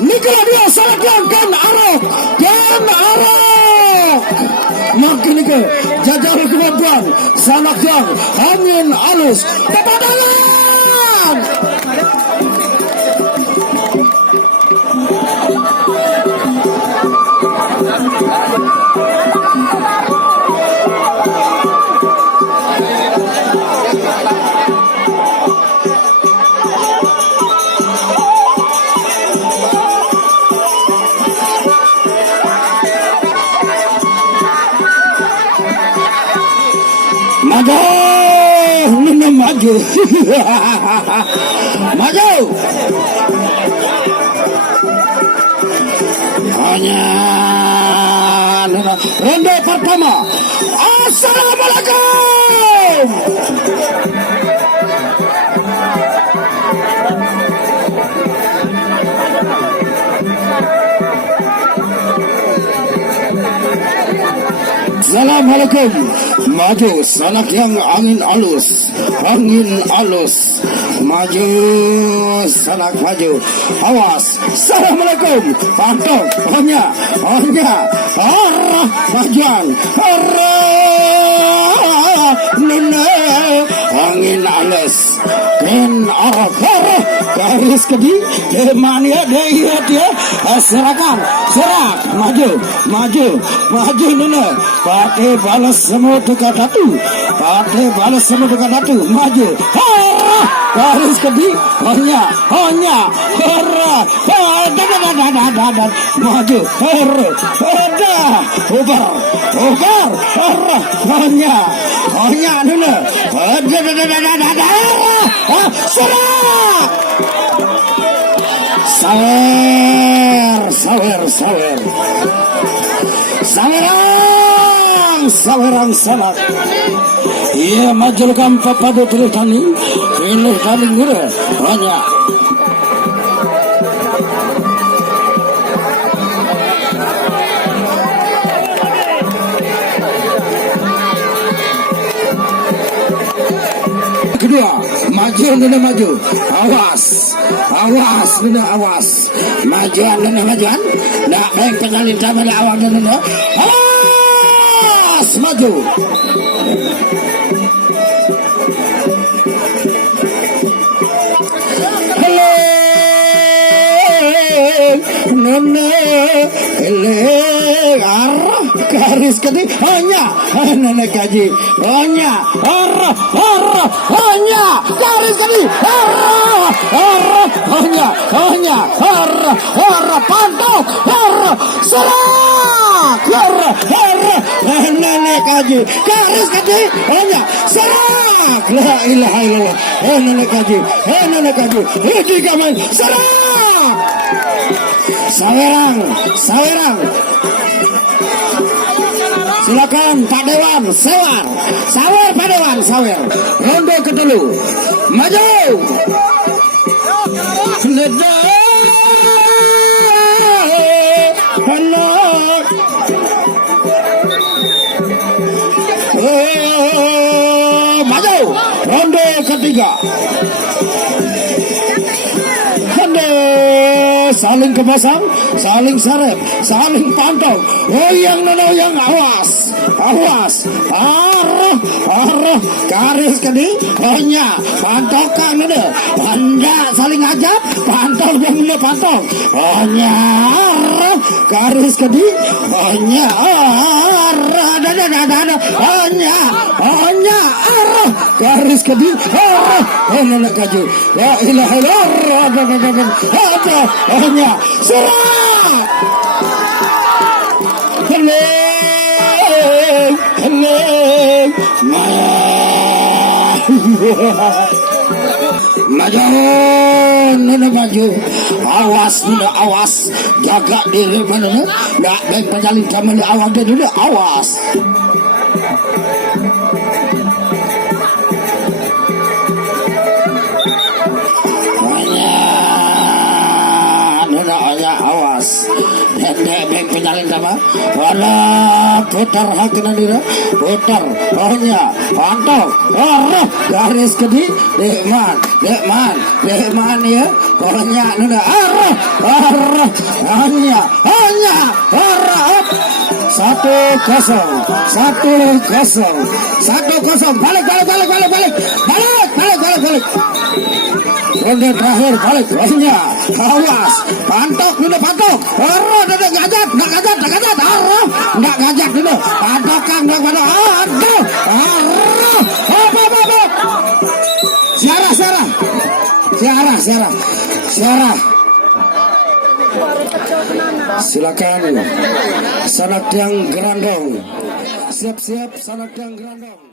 Nikah dia salah kan arok makin ke jajar kemampuan salah yang angin alus kepadalan maju maju hanya ronde pertama. Assalamualaikum. Assalamualaikum. Maju sanak yang angin alus maju sanak maju awas. Assalamualaikum. Pantau hanya arah majuan arah nuna angin alus dan arah garis kedi mania dia serahkan serak maju nuna pakai balas semua dekat datu maju garis kedi hanya maju ubar hanya nuna serak sawerang sanak ia majulkan papadu pilih tani ngure hanya kedua maju awas majuan nak baik penyalin sama di awal awas maju garis kedi hanya nenek gaji hanya garis kedi hanya pantok serak nenek gaji garis kedi hanya serak la ilaha illallah nenek gaji ini kamen serak sawerang silakan Pak Dewan sawer Pak Dewan rondo kedulu maju maju rondo ketiga saling kepasang, saling sarep, saling pantau. Yang awas, arah, garis kedi, hanya pantokan ada, panda saling ajak, pantau yang mulai pantau, hanya arah, garis kedi, hanya arah, hanya arah, garis kedi, arah, nenek kaju, la ilaha illallah, hanya serak. Maju, awas, jaga diri mana nak baik penyalin sama di awal dulu, awas. Awas, baik penyalin sama, wala putar hakna dira, putar, hanya pantau, arah, garis kedi, Dekman ya, pokoknya nunda arah, hanya, arah, 1-0, balik. Ronde terakhir balik, hanya, awas, pantok, arah, nggak gajat, arah, nggak gajat dulu, patokan, aduh, arah, Siara. Silakan Sanak yang Gerandong. Siap Sanak yang Gerandong.